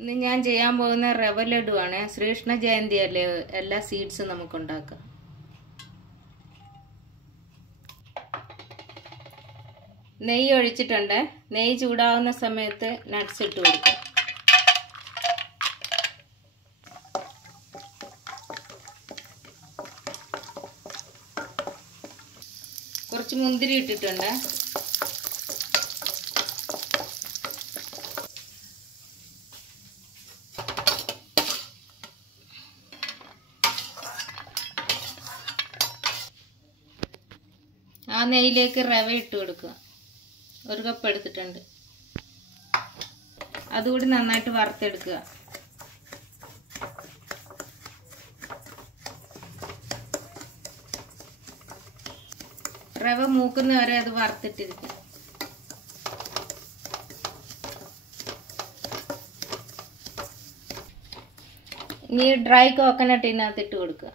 ഇന്ന് ഞാൻ ചെയ്യാൻ പോകുന്ന റവ ലഡുവാണ്. ശ്രീകൃഷ്ണ ജയന്തി അല്ലേ, എല്ലാ സ്വീറ്റ്സും നമുക്ക് ഉണ്ടാക്കാം. നെയ്യ് ഒഴിച്ചിട്ടുണ്ട്. നെയ്യ് ചൂടാവുന്ന സമയത്ത് നട്ട്സ് ഇട്ട് കൊടുക്കും. കുറച്ച് മുന്തിരി ഇട്ടിട്ടുണ്ട്. ആ നെയ്യിലേക്ക് റവ ഇട്ട് കൊടുക്കുക. 1 കപ്പ് എടുത്തിട്ടുണ്ട്. അതുകൂടി നന്നായിട്ട് വറുത്തെടുക്കുക. റവ മൂക്കുന്ന വരെ അത് വറുത്തിട്ടിരിക്കുക. ഇനി ഡ്രൈ കോക്കനട്ട് ഇതിനകത്ത് ഇട്ട് കൊടുക്കുക.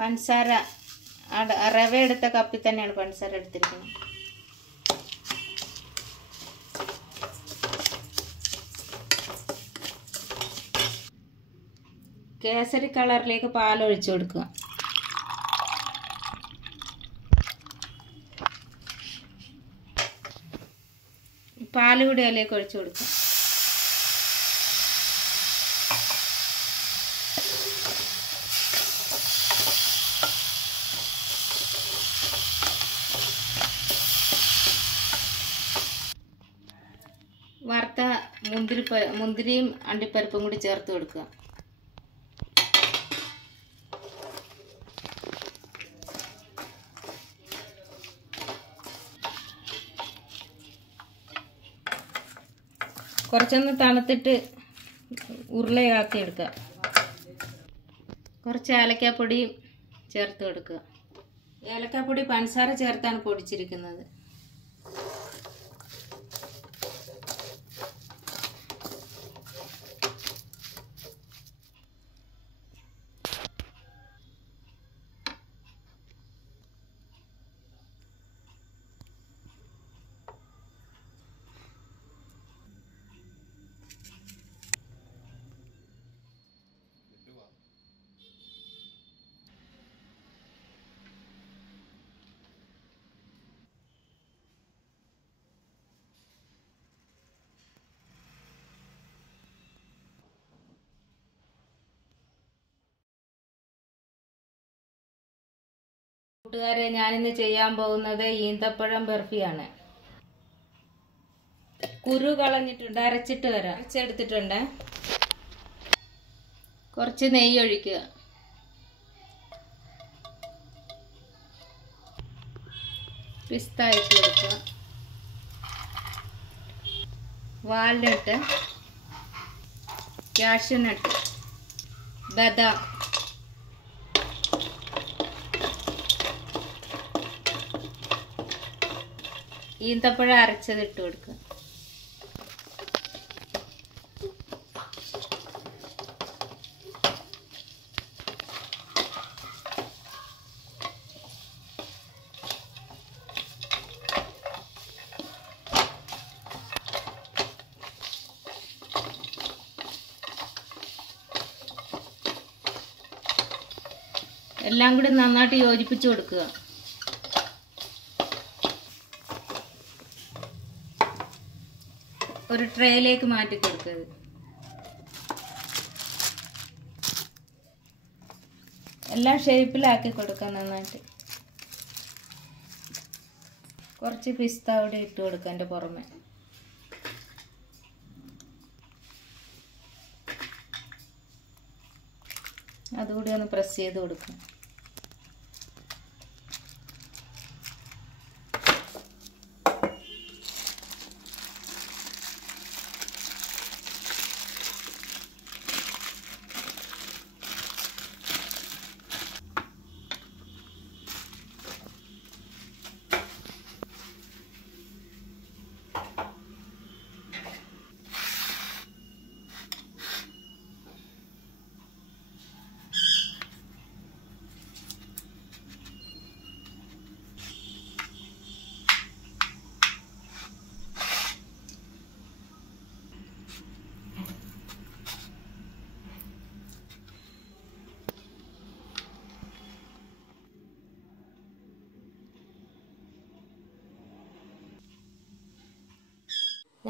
പഞ്ചസാര റവ എടുത്ത കപ്പിൽ തന്നെയാണ് പഞ്ചസാര എടുത്തിരിക്കുന്നത്. കേസരി കളറിലേക്ക് പാൽ ഒഴിച്ചു കൊടുക്കുക. പാൽ കൂടി അതിലേക്ക് ഒഴിച്ചു കൊടുക്കുക. വറുത്ത മുന്തിരിയും അണ്ടിപ്പരിപ്പും കൂടി ചേർത്ത് കൊടുക്കുക. കുറച്ചൊന്ന് തണുത്തിട്ട് ഉരുളയാക്കി എടുക്കുക. കുറച്ച് ഏലക്കാപ്പൊടിയും ചേർത്ത് കൊടുക്കുക. ഏലക്കാപ്പൊടി പഞ്ചസാര ചേർത്താണ് പൊടിച്ചിരിക്കുന്നത്. കൂട്ടുകാരെ, ഞാനിന്ന് ചെയ്യാൻ പോകുന്നത് ഈന്തപ്പഴം ബർഫിയാണ്. കുരു കളഞ്ഞിട്ടുണ്ട്, അരച്ചിട്ട് വരാം. അരച്ചെടുത്തിട്ടുണ്ട്. കുറച്ച് നെയ്യ് ഒഴിക്കുക. പിസ്ത ഇട്ട് കൊടുക്കുക. വാൽനട്ട്, കാഷ്യൂനട്ട്, ബദാം, ഈന്തപ്പഴം അരച്ചത് ഇട്ട് കൊടുക്കുക. എല്ലാം കൂടി നന്നായിട്ട് യോജിപ്പിച്ച് കൊടുക്കുക. ഒരു ട്രേയിലേക്ക് മാറ്റി കൊടുക്കുക. എല്ലാം ഷേപ്പിലാക്കി കൊടുക്കുക നന്നായിട്ട്. കുറച്ച് പിസ്ത അവിടെ ഇട്ട് കൊടുക്കുക അതിൻ്റെ പുറമെ. അതുകൂടി ഒന്ന് പ്രസ് ചെയ്ത് കൊടുക്കുക.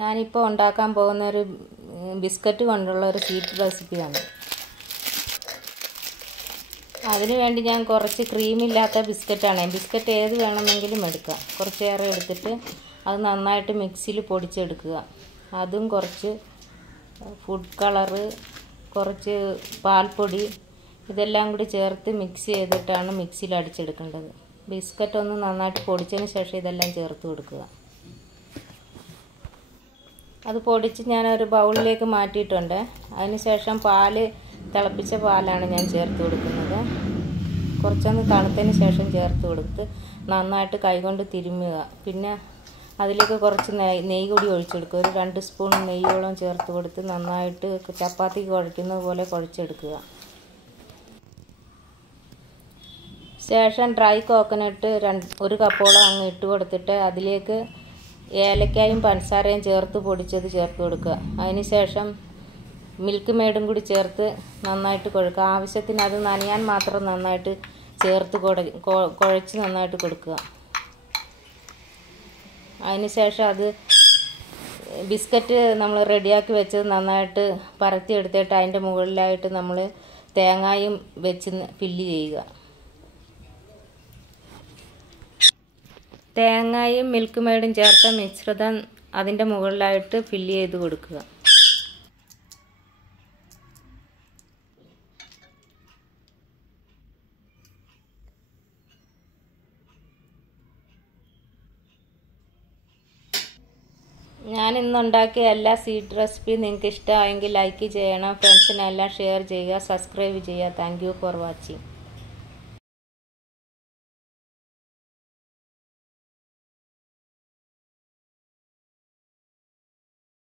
ഞാനിപ്പോൾ ഉണ്ടാക്കാൻ പോകുന്ന ഒരു ബിസ്ക്കറ്റ് കൊണ്ടുള്ള ഒരു സ്വീറ്റ് റെസിപ്പിയാണ്. അതിനു വേണ്ടി ഞാൻ കുറച്ച് ക്രീമില്ലാത്ത ബിസ്ക്കറ്റാണ്. ബിസ്ക്കറ്റ് ഏത് വേണമെങ്കിലും എടുക്കാം. കുറച്ചേറെ എടുത്തിട്ട് അത് നന്നായിട്ട് മിക്സിയിൽ പൊടിച്ചെടുക്കുക. അതും കുറച്ച് ഫുഡ് കളറ്, കുറച്ച് പാൽപ്പൊടി, ഇതെല്ലാം കൂടി ചേർത്ത് മിക്സ് ചെയ്തിട്ടാണ് മിക്സിയിൽ അടിച്ചെടുക്കേണ്ടത്. ബിസ്ക്കറ്റ് ഒന്ന് നന്നായിട്ട് പൊടിച്ചതിന് ശേഷം ഇതെല്ലാം ചേർത്ത് കൊടുക്കുക. അത് പൊടിച്ച് ഞാനൊരു ബൗളിലേക്ക് മാറ്റിയിട്ടുണ്ട്. അതിന് ശേഷം തിളപ്പിച്ച പാലാണ് ഞാൻ ചേർത്ത് കൊടുക്കുന്നത്. കുറച്ചൊന്ന് തണുത്തതിന് ശേഷം ചേർത്ത് കൊടുത്ത് നന്നായിട്ട് കൈകൊണ്ട് തിരുമ്മുക. പിന്നെ അതിലേക്ക് കുറച്ച് നെയ്യ് കൂടി ഒഴിച്ചെടുക്കുക. ഒരു 2 സ്പൂൺ നെയ്യോളം ചേർത്ത് കൊടുത്ത് നന്നായിട്ട് ചപ്പാത്തി കുഴയ്ക്കുന്നത് പോലെ കുഴച്ചെടുക്കുക. ശേഷം ഡ്രൈ കോക്കനട്ട് 1 കപ്പോളം അങ്ങ് ഇട്ട് കൊടുത്തിട്ട് അതിലേക്ക് ഏലക്കായും പഞ്ചസാരയും ചേർത്ത് പൊടിച്ചത് ചേർത്ത് കൊടുക്കുക. അതിന് ശേഷം മിൽക്ക് മെയ്ഡും കൂടി ചേർത്ത് നന്നായിട്ട് കുഴക്കുക. ആവശ്യത്തിന് അത് നനയാൻ മാത്രം നന്നായിട്ട് ചേർത്ത് കുഴച്ച് നന്നായിട്ട് കൊടുക്കുക. അതിന് ശേഷം അത് ബിസ്ക്കറ്റ് നമ്മൾ റെഡിയാക്കി വെച്ചത് നന്നായിട്ട് പരത്തി എടുത്തിട്ട് അതിൻ്റെ മുകളിലായിട്ട് നമ്മൾ തേങ്ങായും വെച്ച് ഫില്ല് ചെയ്യുക. തേങ്ങയും മിൽക്ക് മെയ്ഡും ചേർത്ത മിശ്രിതം അതിൻ്റെ മുകളിലായിട്ട് ഫില്ല് ചെയ്ത് കൊടുക്കുക. ഞാൻ ഇന്നുണ്ടാക്കിയ എല്ലാ സ്വീറ്റ് റെസിപ്പിയും നിങ്ങൾക്ക് ഇഷ്ടമായെങ്കിൽ ലൈക്ക് ചെയ്യണം. ഫ്രണ്ട്സിനെല്ലാം ഷെയർ ചെയ്യുക, സബ്സ്ക്രൈബ് ചെയ്യുക. Thank you for watching.